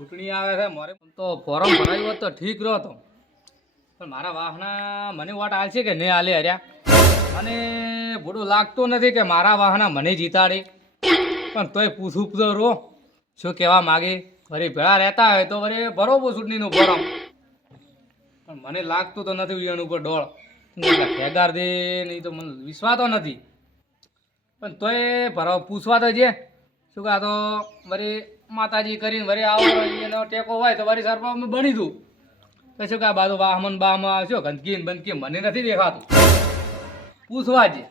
ચૂંટણી આવે છે મારે તો ફોર્મ ભરાયું હોત તો ઠીક રહ્યો હતો પણ મારા વાહના મને વોટ આલશે કે નહીં આલે હર્યા અને ભૂડું લાગતું નથી કે મારા વાહના મને જીતાડે પણ તોય પૂછું તો રો શું કહેવા માગે વળી ભેળા રહેતા હોય તો વળી બરોબર ચૂંટણીનું ફોર્મ પણ મને લાગતું તો નથી એનું ઉપર ડોળ ખેગાર દે નહીં તો મને વિશ્વાસ તો નથી પણ તોય ભરાવ પૂછવા તો છે શું કે આ તો વળી માતાજી કરીને વળી આવો એનો ટેકો હોય તો વળી સરપંચ બની દઉં તો શું કે આ બાજુ વાહમન બાહમાં શું ગંદકી ને બંદકી મને નથી દેખાતું પૂછવા જ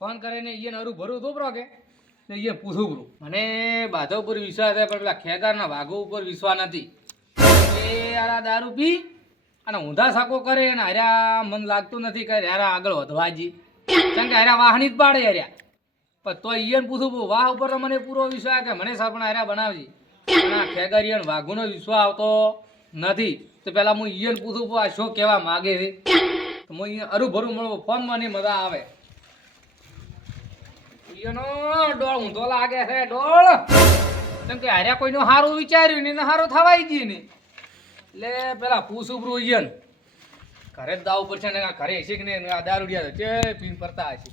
ફોન કરીને એને હરું ભરું થોપરો કે ને એ પૂછું પરું મને બાધા ઉપર વિશ્વાસ છે પણ પેલા ખેગારના વાઘો ઉપર વિશ્વાસ નથી એ આ દારૂ પી અને ઊંધા સાકો કરે અને હાર્યા મન લાગતું નથી કે હારા આગળ વધવા જી કારણ કે હાર્યા વાહની જ પાડે હાર્યા પણ તો એને પૂછું વાહ ઉપર તો મને પૂરો વિશ્વાસ કે મને સરપંચ હાર્યા બનાવજી પણ આ ખેગારી વાઘોનો વિશ્વાસ આવતો નથી તો પેલા હું એને પૂછું આ શું કહેવા માગે છે તો હું અહીંયા અરું ભરું મળવું ફોનમાં ની મજા આવે એનો ડોળ ઊંધો લાગે છે ડોળ કેમ કે હાર્યા કોઈનું સારું વિચાર્યું ને સારું થવાય જ નહીં એટલે પેલા પૂછું બ્રુ ઈયન ઘરે જ દાવ પડશે ને ઘરે હશે કે નહીં આ દારૂડિયા છે પીન પડતા હશે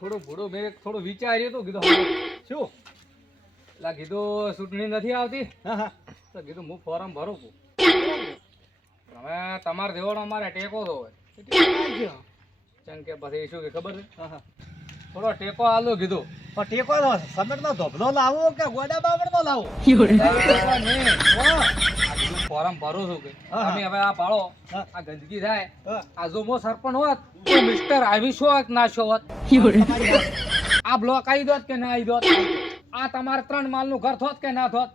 થોડું ભૂડું મેં થોડું વિચાર્યું હતું કીધું શું એટલે કીધું ચૂંટણી નથી આવતી તો કીધું હું ફોર્મ ભરું છું હવે તમારે દેવાનો અમારે ટેકો તો હોય કેમ કે પછી શું કે ખબર છે થોડો ટેકો આલો કીધું પણ ટેકો સમેટનો ધોબલો લાવો કે ગોડા બાવળનો લાવો ફોર્મ ભરું છું કે તમે હવે આ પાડો આ ગંદકી થાય આ જો મો સરપંચ હોત તો મિસ્ટર આવીશો હોત ના શો હોત આ બ્લોક આવી દોત કે ના આવી દોત આ તમારે 3 માલનું ઘર થોત કે ના થોત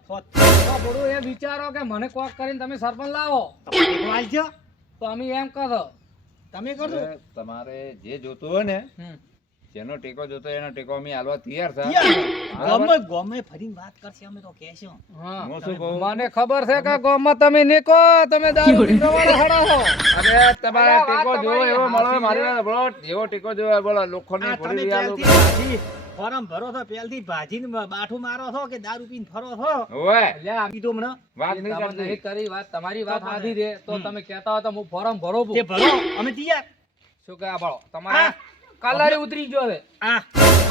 તો બોડું એ વિચારો કે મને કોક કરીને તમે સરપંચ લાવો તો અમે એમ કહો તમે કરજો તમારે જે જોતું હોય ને જેનો ટેકો જોતો એનો ટેકો અમે આલવા તૈયાર છે ગમે ગમે ફરીને વાત કરશે અમે તો કહેશું હું શું કહું મને ખબર છે કે ગામમાં તમે નીકો તમે દારૂ પીવાવાળા હડાવો અરે તમારે ટેકો જોવો એવો મળે મારી વાત બોલો જેવો ટેકો જોવો બોલો લોખંડની ફોડી આલો ફોરમ ભરો છો પહેલથી ભાજીને બાઠું મારો છો કે દારૂ પીને ફરો છો ઓય લ્યા કીધું મને વાત નહીં તમે કરતી નહીં કરી વાત તમારી વાત આધી રે તો તમે કહેતા હો તો હું ફોર્મ ભરો તે ભરો અમે તૈયાર શું કે આ ભરો તમારે કલર ઉતરી ગયો છે આ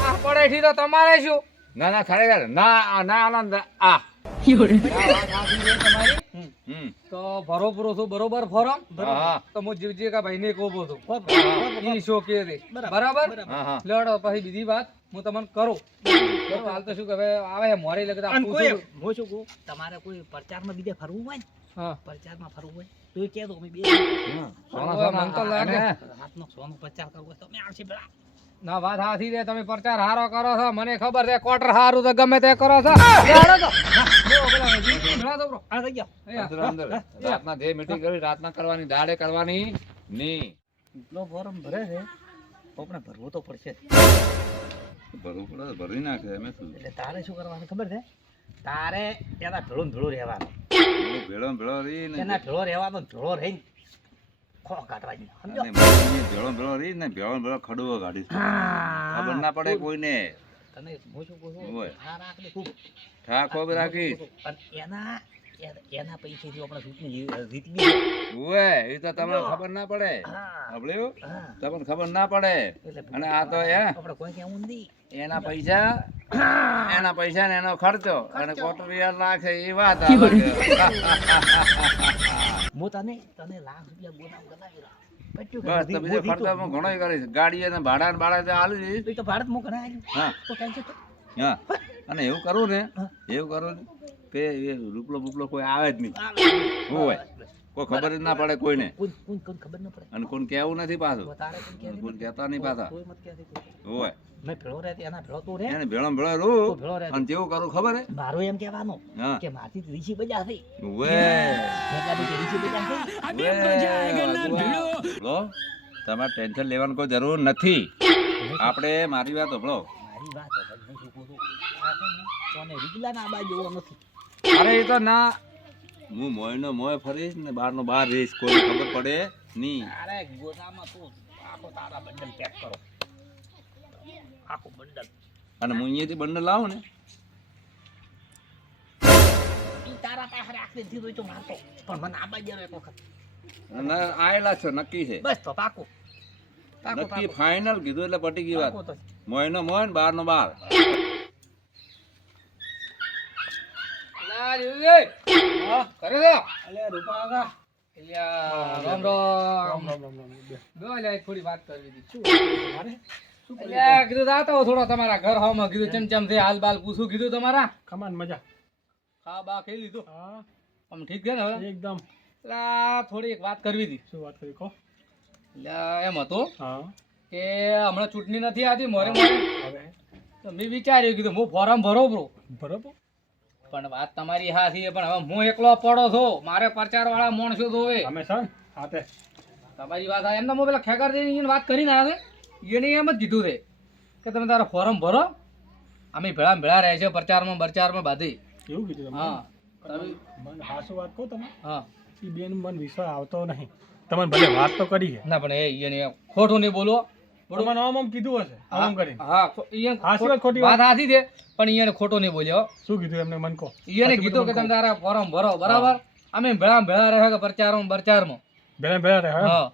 આ પડેથી તો તમારે શું ના ના ખરેખર ના ના આનંદ આ તો ભરો પૂરો છું બરોબર ફોરમ હા તો હું જીવજી કા ભાઈ ને કહું છું ઈ શો કે દે બરાબર હા લેડો પછી બીજી વાત હું તમને કરું હાલ તો શું કે હવે આવે મોરે લગતા અને કોઈ હું શું કહું તમારે કોઈ પ્રચારમાં બીજે ફરવું હોય ને હા પ્રચારમાં ફરવું હોય તો એ કહેજો અમે બે મન તો લાગે રાતનો સોનો પ્રચાર કરવો હોય તો અમે આવશે પેલા ના વાત હાથી દે તમે પ્રચાર હારો કરો છો મને ખબર છે ક્વાર્ટર હારું તો ગમે તે કરો છો લેડો તો આ થઈ ગયો અંદર રાતના જે મીટિંગ કરી રાતના કરવાની દાડે કરવાની નહીં એટલો ફોરમ ભરે છે તો આપણે ભરવો તો પડશે ભરવું પડે ભરી નાખે એમ શું એટલે તારે શું કરવાનું ખબર છે તારે એના ભેળો રહેવાનું ભેળો ભેળો રહી ને એના ભેળો રહેવાનો ભેળો રહીને ખો કાઢવાની સમજો ભેળો ભેળો રહી ને ભેળો ભેળો ખડવો કાઢીશ હા. ખબર ના પડે કોઈને તને હું શું કહું હોય. છું આ રાખને ખૂબ ઠાક ખોબ રાખીશ અને એના પૈસેથી આપણે જીતવી ઓય એ તો તમને ખબર ના પડે હા સાંભળ્યું હા તમને ખબર ના પડે એટલે અને આ તો આપણે કોઈ કેવું નહીં એના પૈસા ને એનો ખર્ચો અને કોટરિયા નાખે એ વાત અલગ. હું તને લાખ રૂપિયા ગોદામ બનાવી રહ્યો બસ તો બીજો ખર્ચો હું ઘણો કરીશ ગાડી અને ભાડા ને ભાડા આલી દઈશ તો ભારત માં ઘણા હા તો કઈ છે હા અને એવું કરું ને કે એ રૂપલો બુપલો કોઈ આવે જ નહીં હોય કોઈ ખબર જ ના પડે કોઈને કોઈ ખબર ન પડે અને કોઈ કહેવું નથી પાછું તારે કોઈ કહે કોઈ કહેતા નહીં પાછા કોઈ મત કહે હોય મેં ભેળો રહે એના ભેળો તું રે એને ભેળો ભેળો તું રહું ભેળો રહે અને જેવું કરું ખબર હે મારું એમ કહેવાનું હા કે માથી રીસી બજા થઈ વે એટલા બધી રીસી બજા થઈ લો તમારે ટેન્શન લેવાની કોઈ જરૂર નથી આપણે મારી વાત સાંભળો મારી વાત હવે કોને રીગલા ના આબા જેવો નથી. અરે એ તો ના, હું મોયનો મોય ફરીશ ને બારનો બાર રહીશ, કોઈ ખબર પડે નહીં. અરે ગોદામાં તો આખો તારા બંડલ પેક કરો, આખો બંડલ. અને હું અહીંયાથી બંડલ લાવું ને ઈ તારા પાસે રાખી દીધું હોય તો મારતો, પણ મને આબા જેવો એક વખત. અને આયેલા છો, નક્કી છે, બસ તો પાકું નક્કી ફાઇનલ કીધું એટલે પટી ગઈ વાત. પાકું તો. મોયનો મોય ને બારનો બાર. લા જીવજી, હા કરે છે? અલે રૂપા કાકા. અલ્યા, રામ રામ. બે અલ્યા, એક થોડી વાત કરવી હતી. શું મારે શું કર્યું? અલ્યા, કીધું જાતા હો થોડો તમારા ઘર હાવમાં, કીધું ચમચમ છે, હાલ બાલ પૂછું કીધું તમારા. ખમાન મજા. ખા બા ખાઈ લીધું, હા આમ ઠીક છે ને હવે? એકદમ. અલ્યા, થોડી એક વાત કરવી હતી. શું વાત કરી કહો. અલ્યા, એમ હતું હા કે હમણાં ચૂંટણી નથી આવતી મોરે મોરે, હવે તો મેં વિચાર્યું કીધું હું ફોર્મ ભરો બ્રો. બરોબર. પણ વાત તમારી હાથી છે, પણ હવે હું એકલો પડો છો, મારે પ્રચાર વાળા માણસો જોવે. અમે સન હાથે તમારી વાત એમને હું પેલા ખેગારજી વાત કરીને આવ્યા છે, એને એમ જ કીધું છે કે તમે તારા ફોર્મ ભરો, અમે ભેળા ભેળા રહે છે પ્રચારમાં બધી. એવું કીધું તમે? હા મને હાસુ વાત કહું તમે, હા એ બેન મન વિશ્વાસ આવતો નહીં. તમને ભલે વાત તો કરી છે, ના પણ એને ખોટું નહીં બોલો. પણ મને આમ કીધું હશે આમ કરીને. હા હાચી વાત ખોટી વાત વાત? સાચી છે, પણ એને ખોટું નહીં બોલ્યો. શું કીધું એમને મન કહો. એને કીધું કે તમે તારા ફોર્મ ભરો, બરાબર, અમે ભેળા ભેળા રહે કે પ્રચારમાં. ભેળા ભેળા રહે. હા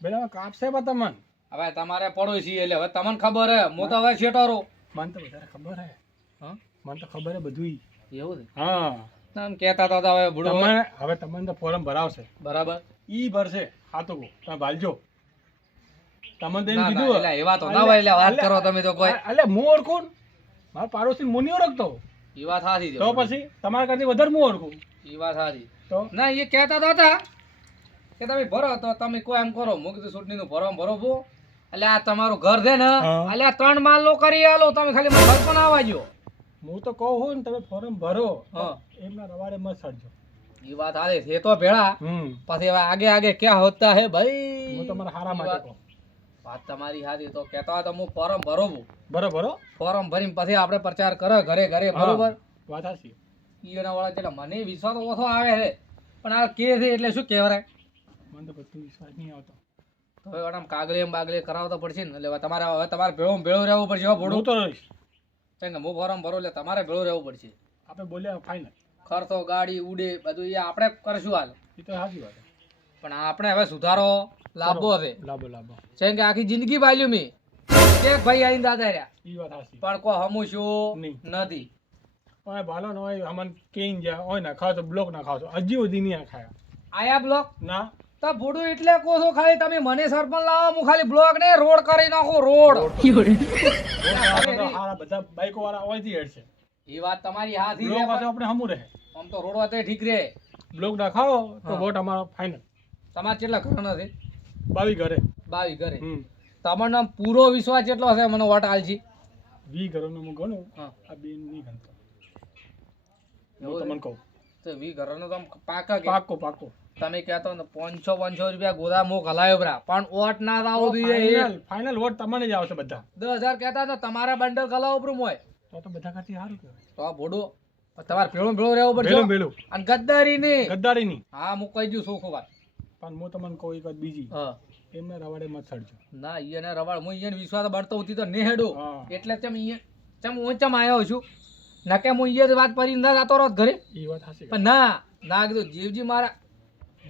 ભેળા કાપશે બા તમને. હવે તમારે પડોશી એટલે હવે તમને ખબર હે, હું તો હવે શેટારો. મને તો વધારે ખબર હે. હા મને તો ખબર હે બધું. એવું છે? હા ના, એમ કહેતા હતા હવે બુડો. તમે હવે તમને તો ફોર્મ ભરાવશે, બરાબર. ઈ ભરશે. હાથું કહું તમે ભાલજો. તમને તો એમ ના, ના, કીધું એટલે એવા તો ના હોય, એટલે વાત કરો તમે તો કોઈ. અલે હું ઓળખું મારા પાડોશી હું નહીં ઓળખતો. એ વાત સાચી છે. તો પછી તમારા કરતી વધારે હું ઓળખું. એ વાત સાચી. તો ના, એ કહેતા તો હતા કે તમે ભરો તો તમે કોઈ એમ કરો, હું કીધું ચૂંટણીનું ફોર્મ ભરો બો. એટલે આ તમારું ઘર છે ને, હા. એટલે આ 3 માલ નો કરી આલો, તમે ખાલી મને ઘર પણ આવવા જો. હું તો કહું છું ને તમે ફોર્મ ભરો, હા એમના રવાડે મત સડજો. એ વાત સાચી છે તો ભેળા. પછી હવે આગે આગે ક્યાં હોતા હે ભાઈ. હું તમારા હારા ઈ માટે વાત- કહું. વાત તમારી સાચી. તો કહેતા હોય તો હું ફોર્મ ભરો બો. બરોબર હો? ફોર્મ ભરીને પછી આપણે પ્રચાર કરે ઘરે ઘરે, હા. બરોબર. વાત સાચી. ઈના વાળા એટલે મને વિશ્વાસ ઓછો આવે છે, પણ આ કે છે એટલે શું કહેવાય. મને તો બધું વિશ્વાસ નહીં આવતો. તો હવે આમ કાગળિયમ બાગળિયમ કરાવતો પડશે ને, એટલે હવે તમારે ભેળો રહેવું પડશે. હવે હું ભોળું તો રહીશ. કેમ કે હું ફોર્મ ભરો એટલે તમારે ભેળો રહેવું પડશે. આપણે બોલ્યા ફાઇનલ. ખર્ચો ગાડી ઉડે બધું એ આપણે કરશું હાલ, એ તો સાચી વાત છે. પણ આપણે હવે સુધારો લાવવો છે. લાભો લાભો. કેમ કે આખી જિંદગી બાલ્યું મેં એક ભાઈ આઈને દાદા રહ્યા, એ વાત સાચી. પણ કોઈ હમું શું નહીં. નથી. ઓય ભાલો ન હોય અમન કેઈન જા ઓય ના ખાવ તો બ્લોક ના ખાવ તો હજી સુધી નહીં ખાયા. આયા બ્લોક ના તો ભૂડું એટલે કહો છો ખાલી તમે મને સરપંચ લાવો, હું ખાલી બ્લોક ને રોડ કરી નાખો, રોડ. હારા બધા બાઈકો વાળા ઓયથી હેડશે. એ વાત તમારી હાથી બ્લોક છે, પાસે આપણે હમું રહે. પણ આમ તો રોડ વાતે ઠીક રે. બ્લોક ના ખાઓ તો હા. વોટ અમારો ફાઇનલ. તમારે કેટલા ઘર નથી? 22 ઘરે. 22 ઘરે. હમ તમને આમ પૂરો વિશ્વાસ કેટલો હશે મને વોટ આલજી? 20 ઘરોનું હું ગણું. હા. આ બેન નહીં ગણતો. એવું હું છે? તમને કહું. તો 20 ઘરનો તો આમ પાકા કે પાક્કો પાક્કો. તમે કહેતો ને 500 રૂપિયા ગોદામ હું હલાયો બરા, પણ વોટ ના આવો જોઈએ. ફાઇનલ ફાઇનલ વોટ તમને જ આવશે બધા. 10,000 કહેતા તો તમારા બંડલ કલાવો ઉપર મોય તો બધા કરતી સારું કહેવાય. તો આ ભોડો તમારે ભેળો રહેવું પડશે. ભેલું ભેલું. અને ગદ્દારી નહીં. ગદ્દારી નહીં. હા, હું કહી દઉં સોખો વાત. પણ હું તમને કહું એક વાત બીજી. હા એમના રવાડે મત સડજો. ના, ઈને રવાડ હું ઈને વિશ્વાસ બળતો હતી તો ને હેડો, હા. એટલે ચમ હું ચમ આવ્યો છું. ના કે હું ઈને વાત કરી ના જતો રહો ઘરે, એ વાત સાચી. પણ ના કીધું જીવજી મારા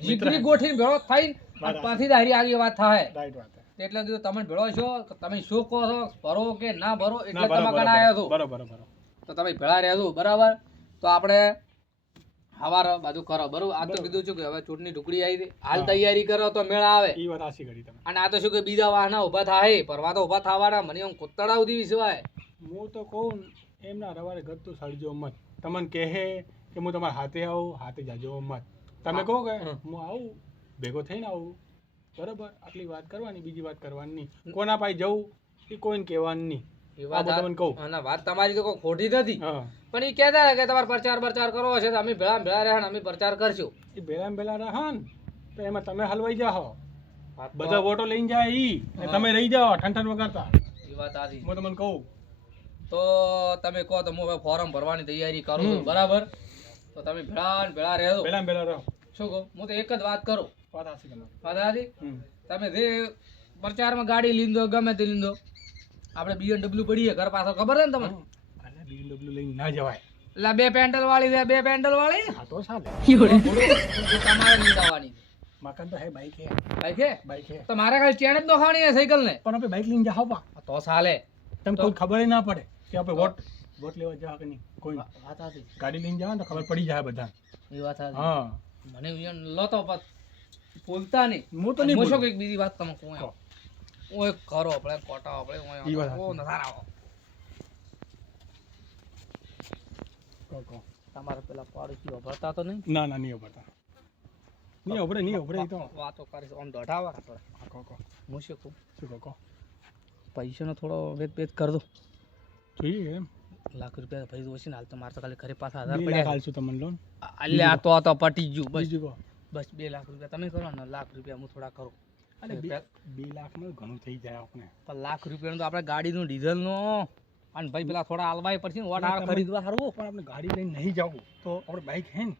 જીગરી ગોઠીને ભેળો થઈને બરાબર. પાછી દારી આગી વાત થાય. રાઈટ વાત. એટલે કીધું તમે ભેળો છો, તમે શું કહો છો, ભરો કે ના ભરો, એટલે ના, તમે કને આવ્યો છો. બરોબર બરોબર. તો તમે ભેળા રહેજો, બરાબર. તો આપણે હવાર બાજુ કરો, બરોબર. આ તો કીધું છું કે હવે ચૂંટણી ઢુકડી આવી હતી, હાલ હા. તૈયારી કરો તો મેળા આવે. એ વાત સાચી કરી તમે. અને આ તો શું કે બીજા વાહના ઊભા થાય, પરવા તો ઊભા થવાના, મને આમ કુત્તડા સુધી વિશ્વાય. હું તો કહું એમના રવાડે ગતું સળજો મત. તમને કહે કે હું તમારા હાથે આવું, હાથે જાજો મત. તમે કહો કે હમ. હું આવું ભેગો થઈને આવું, બરોબર. આટલી વાત કરવાની, બીજી વાત કરવાની નહીં. કોના પાસે જવું એ કોઈને કહેવાનું નહીં. એ આ વાત બધું તમને કહું. અને વાત તમારી તો કોઈ ખોટી નથી, હા. પણ એ કહેતા હતા કે તમારે પ્રચાર કરવો છે તો અમે ભેળા રહ્યા ને અમે પ્રચાર કરશું. એ ભેલા રહા ને તો એમાં તમે હલવાઈ જાઓ. વાત તો- બધા વોટો લઈને જાય ઈ ને હા. તમે રહી જાઓ ઠંઠન વગાડતા. એ વાત સાચી. હું તમને કહું. તો તો તમે કહો તો હું હવે ફોર્મ ભરવાની તૈયારી કરું છું બરાબર તો તમે ભેળા ને ભેળા રહેજો પેલા રહો શું કહું હું તો એક જ વાત કરું વાત હાચી તમારી. વાત સાચી? તમે જે પ્રચારમાં ગાડી લીંદો ગમે તે લીંદો આપણે BMW પડીએ ઘર પાછળ ખબર છે ને તમને અને BMW લઈને ના જવાય. એટલે બે પેન્ડલ વાળી છે બે પેન્ડલ વાળી હા તો ચાલે. તમારે લીંદાવાની મકાન તો હે બાઈક હે બાઈક હે બાઈક હે તો મારે ખાલી ચેન જ નખાવાની છે સાયકલ ને પણ આપણે બાઈક લઈને જાવ પા તો ચાલે તમને કોઈ ખબર ના પડે કે આપણે વોટ લેવા જાવ કે નહીં કોઈ વાત સાચી ગાડી લઈને જાવ તો ખબર પડી જાય બધા. એ વાત સાચી હા મને અહીંયા લો તો બોલતા નહીં હું તો નહીં હું શું બોલું. કઈક બીજી વાત તમે કહું કહો. ઓય કરો આપણે કોટા આપણે ઈ વાત ઓ નજારા આવો કહો. તમારે પેલા પાડોશી ભરતા તો નહીં ના ના નહીં ઉભરતા નહીં ઉભરે એ તો વાતો કરીશ આમ દોઢાવા થોડા હા, કહો હું શું કહું શું કહો પૈસાનો થોડો વેત કર દો જોઈએ એમ લાખ રૂપિયા ભાઈ ઓછી ને હાલ તો મારે તો ખાલી ઘરે પાછા 2 1000 લાખ પડ્યા આલશું તમને લોન. અલ્યા તો પટી ગયું બસ બીજું કહો. બસ 2 લાખ રૂપિયા તમે કરો ને લાખ રૂપિયા હું થોડા કરું અરે 2 લાખમાં ઘણું થઈ જાય આપણે. પણ લાખ રૂપિયાનું તો આપણે ગાડીનું ડીઝલનો અને ભાઈ પેલા થોડા આલવાય પડશે ને વોટ હાર ખરીદવા હારવું પણ આપણે ગાડી લઈને નહીં જવું તો આપણે બાઈક હે ને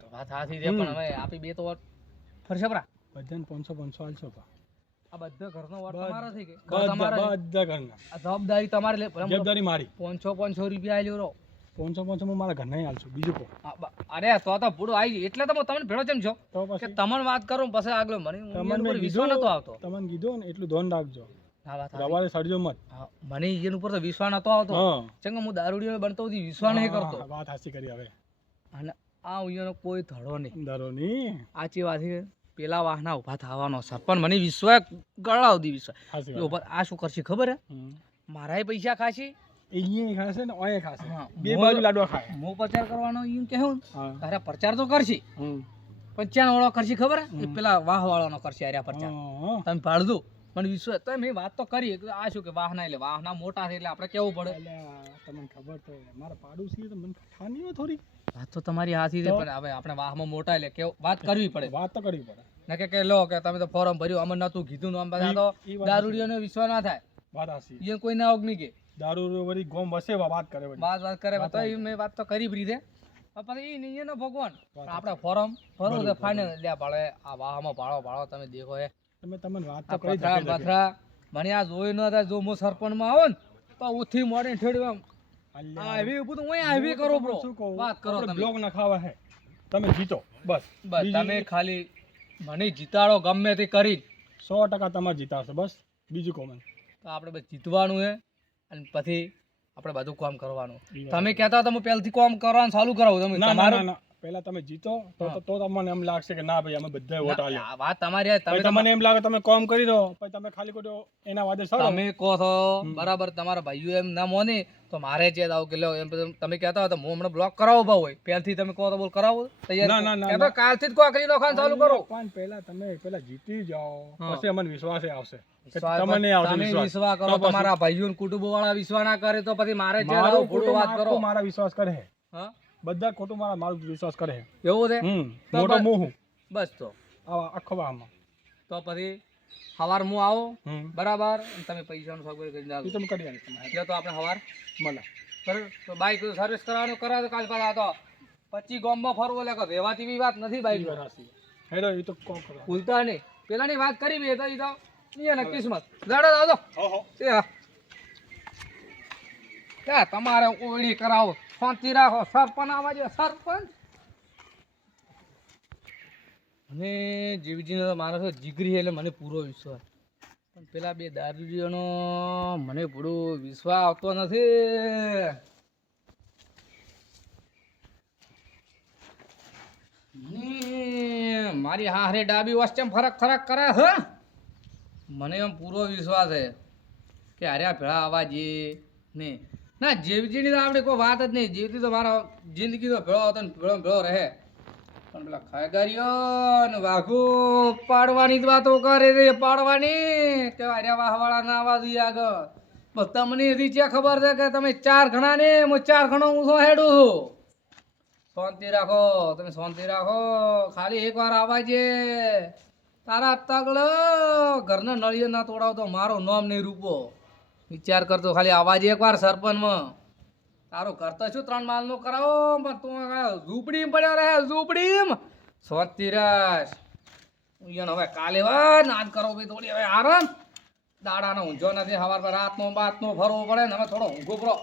તો વાત સાચી છે પણ હવે આપી બે તો વોટ ફરશે પરા બધાને 500 આલશો પા. આ બધા ઘરનો વોટ તમારો થઈ ગયો ઘર તમારે બધા ઘરના આ જવાબદારી તમારે લે જવાબદારી મારી. 500 રૂપિયા આલ્યો રો 500 હું મારા ઘરના આલશું બીજું કહો. અરે તો પૂરો આવી જાય. એટલે તો હું તમને ભેળો કેમ છો તો કે પછી તમને વાત કરું પછી આગળ મને તમને મેં વિશ્વાસ નતો આવતો તમને કીધું ને એટલું ધ્યાન રાખજો. હા વાત સાચી. રવાડે સડજો મત. હા, મને એની ઉપર તો વિશ્વાસ નતો આવતો હા ચંગ હું દારૂડીઓ બનતો હતી વિશ્વાસ નહીં કરતો હા, વાત હાચી કરી હવે. અને આ ઉઈયાનો કોઈ ધડો નહીં ડરો નહીં. આચી વાત છે પેલા વાહના ઉભા થવાનો સર પણ મને વિશ્વાસ ગળાવ દી વિશ્વાસ હાચી એ વાત. ઉભા આ શું કરશે ખબર હે હમ. મારાય પૈસા ખાશી અહીંયા ખાશે ને ઓય ખાશે. હા, બે મોર- બાજુ લાડવા ખાય. હું પ્રચાર કરવાનો એમ કહેવું હા તારે પ્રચાર તો કરશી હમ. પણ ચાણ વાળો કરશી ખબર હે એ પેલા વાહ વાળાનો કરશે આર્યા પ્રચાર હા. તમે ભાળજો મને વિશ્વાસ તો મેં વાત તો કરી કે આ શું કે વાહના એટલે વાહના મોટા છે એટલે આપણે કેવું પડે અલ્યા, તમને ખબર તો મારા પાડોશી તો મને ઠાની હોય થોડી. વાત તો તમારી હાથી છે તો? પણ હવે આપણે વાહમાં મોટા એટલે કેવું વાત કરવી પડે વાત તો કરવી પડે. ના કે લો કે તમે તો ફોર્મ ભર્યું અમને નતું કીધું ને આમ બધા તો ઈ વાત દારૂડીઓનો વિશ્વાસ ના થાય વાત હાચી. એ કોઈ ના ઓગની કે દારૂ વળી ગોમ વસે વાત કરે વળી. વાત કરે વાત તો એ મેં વાત તો કરી જ રીતે પછી એ નહીં એનો ભગવાન પણ આપણે ફોર્મ ભરવું છે ફાઇનલ લ્યા ભાડે આ વાહમાં ભાડો તમે દેખો હે તમને વાત તો આ કરી પથરા પથરા મને આ જોઈ ન થાય જો હું સરપંચમાં આવો ને તો ઉઠી મોડી ઠેડ્યું આમ આ હાઈવે ઉપર તો હું હાઈવે કરો બ્રો વાત કરો તમે બ્લોક ના ખાવા હે તમે જીતો બસ બસ તમે ખાલી મને જીતાડો ગમે તે કરી 100% તમારે જીતાશે બસ બીજું કોમન. તો આપણે બસ જીતવાનું છે અને પછી આપણે બધું કામ કરવાનું ઈ વાત. તમે કહેતા હતા હું પહેલથી કામ કરવાનું ચાલુ કરાવું તમે ના ના તમારું ના પહેલા તમે જીતો તો તમને એમ લાગશે કે ના ભાઈ અમે બધા વોટ આલ્યા. આ વાત તમારી આ પછી તમે તમને એમ લાગે તમે કામ કરી દો પછી તમે ખાલી ખોટો એના વાદે સડો. તમે કહો છો બરાબર તમારા ભાઈઓ એમ ના મોને તો મારે જે દાવ કે લો એમ તમે કહેતા હતા હું હમણાં બ્લોક કરાવો ભાવ હોય પહેલથી તમે કહો તો બોલ કરાવો તૈયાર ના, ના, ના, કહેતો કાલથી જ કોકરી નોખાન ચાલુ કરો પણ પહેલા તમે પહેલા જીતી જાઓ હા. પછી અમને વિશ્વાસ આવશે કે વિશ્વાસ તમને આવશે તમે વિશ્વાસ. વિશ્વાસ કરો તો પછી તમારા ભાઈઓ ને કુટુંબો વાળા વિશ્વાસ ના કરે તો પછી મારે જે દાવ મારું ખોટું વાત કરો કુટુંબ મારા વિશ્વાસ કરે છે. હા બધા કુટુંબ મારું વિશ્વાસ કરે છે. એવું છે તો મોટો બસ. મોહ બસ તો આખો વાહમાં. તો પછી સવાર હું આવો હમ. બરાબર અને તમે પૈસાનું સગવડ કરી એ દાદો તમે કરી આવીશ તમારે. એટલે તો આપણે સવાર મળે. બરાબર તો બાઈક સર્વિસ કરવાનું કરાવો તો કાલ પાછા તો 25 ગામમાં ફરવો એટલે કે રહેવાતી બી વાત નથી બાઈક ઈ વાત સાચી. હેડો એ તો કોણ કરો. ભૂલતા નહીં પેલાની વાત કરી બી તો ઈ તો ઈ ને કિસ્મત દાડો દાદો એ હા ક્યાં તમારે ઓળી કરાવો શાંતિ રાખો સરપંચ આવવા દે સરપંચ અને જીવજીનો તો મારો શું જીગરી એટલે મને પૂરો વિશ્વાસ પણ પેલા બે દારૂડીઓનો મને પૂરો વિશ્વાસ આવતો નથી મને મારી હારે ડાબી વચ્ચે ફરક કરે હ મને એમ પૂરો વિશ્વાસ છે કે હાર્યા ભેળા આવવા જઈએ ને ના જેવજીની તો આપણે કોઈ વાત જ નહીં જેવજી તો મારા જિંદગી તો ભેળો હતો ને ભેળો ભેળો રહે પણ પેલા ખાયગારીઓ ને વાઘુ પાડવાની જ વાતો કરે છે પાડવાની કે હાર્યા વાહવાળા ના આવવા જોઈએ આગળ બધા મને એથી ક્યાં ખબર છે કે તમે 4 ઘણા ને હું 4 ઘણો ઊંધો હેડું શાંતિ રાખો તમે શાંતિ રાખો ખાલી એકવાર આવાજે તારા તગડ ઘરના નળિયે ના તોડાવ તો મારો નામ નહીં રૂપો વિચાર કરતો ખાલી આવાજ એકવાર સરપંચમાં તારો કરતો શું 3 માલનો કરાવો પણ તું આ ઝૂંપડીમાં પડ્યો રહે ઝૂંપડીમાં સોતી રસ ઈયન હવે કાલે નાદ કરો ભાઈ થોડી હવે આરામ દાડાનો ઊંઝો નથી સવાર પર રાતનો બાતનો ફરવો પડે ને હવે થોડો ઊંઘો પડો